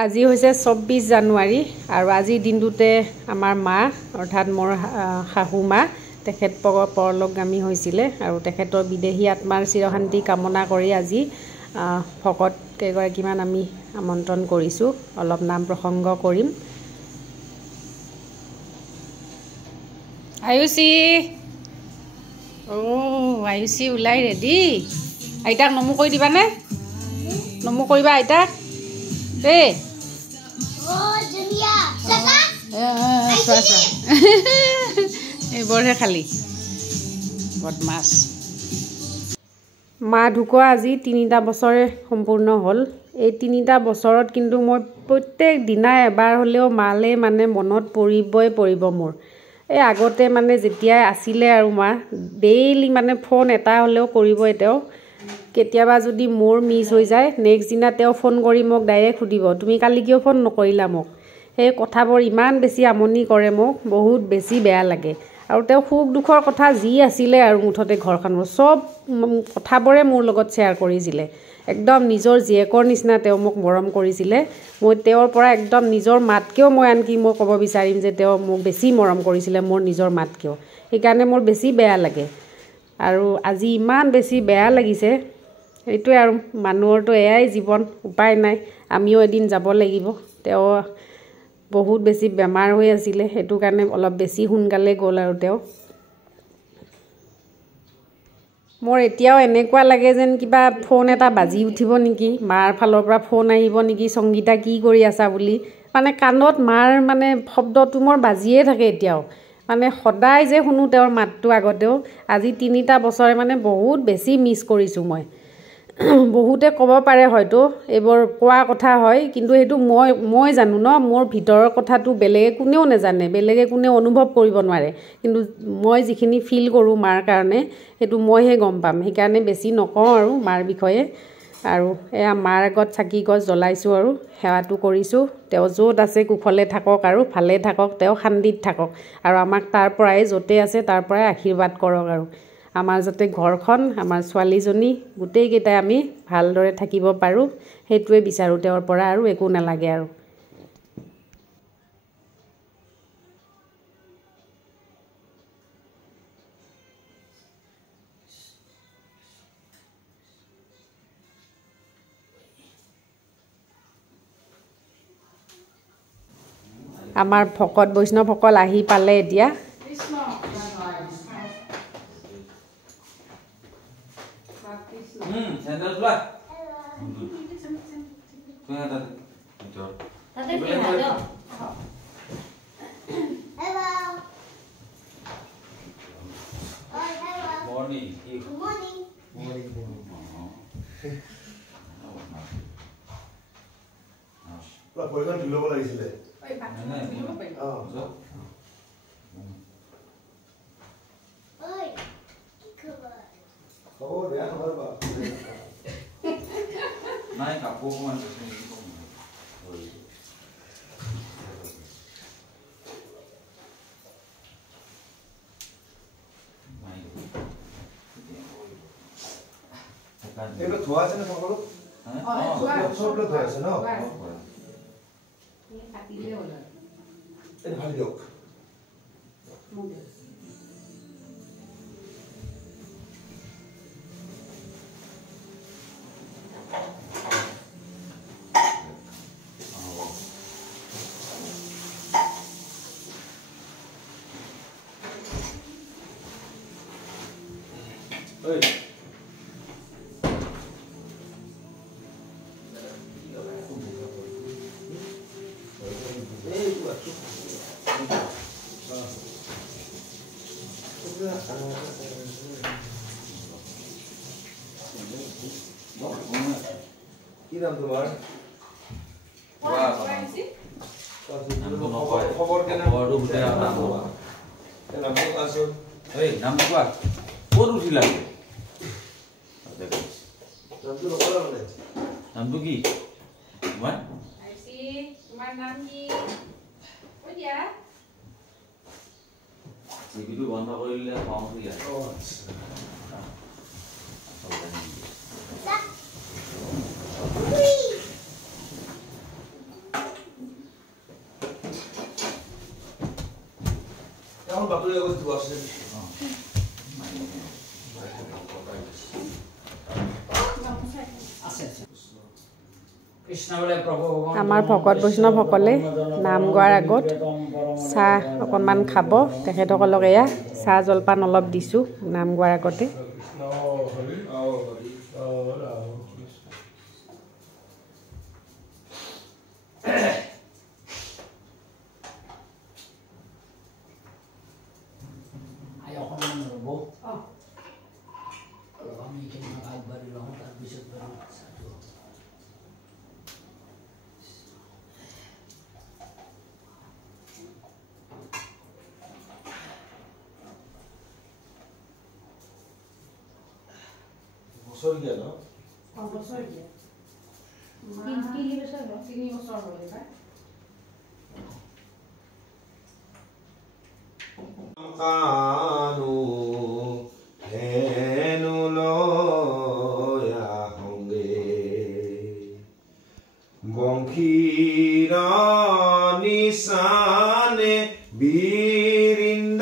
আজি হৈছে 24 জানুৱাৰী আৰু আজিৰ দিনটোতে আমাৰ মা অৰ্থাৎ মোৰ শাহু মা তেখেত পৰলোকগামী হৈছিলে আৰু তেখেতৰ বিদেহী আত্মাৰ চিৰশান্তি কামনা কৰি আজি ভকত কেইগৰাকীমান আমি আমন্ত্ৰণ কৰিছোঁ অলপ নাম প্ৰসংগ কৰিম আয়ুষী আয়ুষী ওলাই ৰেডি আইতাক নমু কৰি দিবানে নমু কৰিবা আইতাক এই এইবোৰহে খালি বদমাছ মা ঢুকুৱা আজি 3টা বছৰে সম্পূৰ্ণ হ'ল এই 3টা বছৰত কিন্তু মই প্ৰত্যেক দিনাই এবাৰ হ'লেও মালে মানে মনত পৰিব মোৰ এই আগতে মানে যেতিয়াই আছিলে আৰু মা ডেইলি মানে ফোন এটা হ'লেও কৰিবই তেওঁ কেতিয়াবা যদি মোৰ মিছ হৈ যায় নেক্সট দিনা তেওঁ ফোন কৰি মোক ডাইৰেক্ট সুধিব তুমি কালি কিয় ফোন নকৰিলা মোক সেই কথাবোৰ ইমান বেছি আমনি কৰে মোক বহুত বেছি বেয়া লাগে আৰু তেওঁ সুখ দুখৰ কথা যি আছিলে আৰু মুঠতে ঘৰখনৰ সব কথাবোৰে মোৰ লগত শ্বেয়াৰ কৰিছিলে একদম নিজৰ জীয়েকৰ নিচিনা তেওঁ মোক মৰম কৰিছিলে মই তেওঁৰ পৰা একদম নিজৰ মাতকেও মই আনকি মই ক'ব বিচাৰিম যে তেওঁ মোক বেছি মৰম কৰিছিলে মোৰ নিজৰ মাতকেও সেইকাৰণে মোৰ বেছি বেয়া লাগে আৰু আজি ইমান বেছি বেয়া লাগিছে এইটোৱে আৰু মানুহৰতো এয়াই জীৱন উপায় নাই আমিও এদিন যাব লাগিব তেওঁ বহুত বেছি বেমাৰ হৈ আছিলে সেইটো কাৰণে অলপ বেছি সোনকালে গ'ল আৰু তেওঁ মোৰ এতিয়াও এনেকুৱা লাগে যেন কিবা ফোন এটা বাজি উঠিব নেকি মাৰ ফালৰ পৰা ফোন আহিব নেকি সংগীতা কি কৰি আছা বুলি মানে কাণত মাৰ মানে শব্দটো মোৰ বাজিয়ে থাকে এতিয়াও মানে সদায় যে শুনো তেওঁৰ মাতটো আগতেও আজি 3টা বছৰে মানে বহুত বেছি মিছ কৰিছোঁ মই বহুতে ক'ব পাৰে হয়তো এইবোৰ কোৱা কথা হয় কিন্তু সেইটো মই জানো ন মোৰ ভিতৰৰ কথাটো বেলেগে কোনেও নাজানে বেলেগে কোনেও অনুভৱ কৰিব নোৱাৰে কিন্তু মই যিখিনি ফিল কৰোঁ মাৰ কাৰণে সেইটো মইহে গম পাম সেইকাৰণে বেছি নকওঁ আৰু মাৰ বিষয়ে আৰু এয়া মাৰ আগত চাকি গছ জ্বলাইছোঁ আৰু সেৱাটো কৰিছোঁ তেওঁ য'ত আছে কুশলে থাকক আৰু ভালে থাকক তেওঁ শান্তিত থাকক আৰু আমাক তাৰ পৰাই য'তে আছে তাৰ পৰাই আশীৰ্বাদ কৰক আৰু আমাৰ যাতে ঘৰখন আমাৰ ছোৱালীজনী গোটেইকেইটাই আমি ভালদৰে থাকিব পাৰোঁ সেইটোৱে বিচাৰোঁ তেওঁৰ পৰা আৰু একো নালাগে আৰু আমাৰ ভকত বৈষ্ণৱসকল আহি পালে এতিয়া Sandal pula. Tengah tadi. Tadi ada. Hello. Oh, hello. Morning. Good morning. Morning. Lah, boleh kan dulu lagi sih deh. Oh, so. Oi. Coba. Oh, dia kabar apa? Naik kapu kan. Itu dua aja nih kalau. Soalnya dua aja no. Ini hal jok. Oi. Ki naam tumhar? Khobor ke naam? Khobor ude naam. Naam ko asul. Hey, naam apa? Kor uthila. Naam tu lokal mana? Naam tu ki? Man? আইছি তোমাৰ নাম কি কৈ দিয়া টিভিটো বন্ধ কৰিলে পাওঁ দিয়া Oh, acha. এখন বাতৰি কাগজ দিব আছে আমাৰ ভকত বৈষ্ণৱসকলে নাম গোৱাৰ আগত চাহ অকণমান খাব তেখেতসকলক এয়া চাহ জলপান অলপ দিছোঁ নাম গোৱাৰ আগতে বছৰ দিয়া ন বছৰ দিয়া 3 বছৰ হ'ল এবাৰ কানু হেনু লয়া হংগে বংশীৰ নিশানে বৃন্দাবনে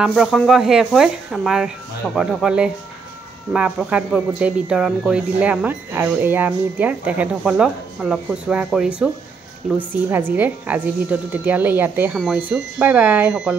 নাম প্ৰসংগ শেষ হৈ আমাৰ ভকতসকলে মাহ প্ৰসাদবোৰ গোটেই বিতৰণ কৰি দিলে আমাক আৰু এয়া আমি এতিয়া তেখেতসকলক অলপ শুশ্ৰূষা কৰিছোঁ লুচি ভাজিৰে। আজিৰ ভিডিঅ'টো তেতিয়াহ'লে ইয়াতে সামৰিছোঁ। বাই বাই সকলো।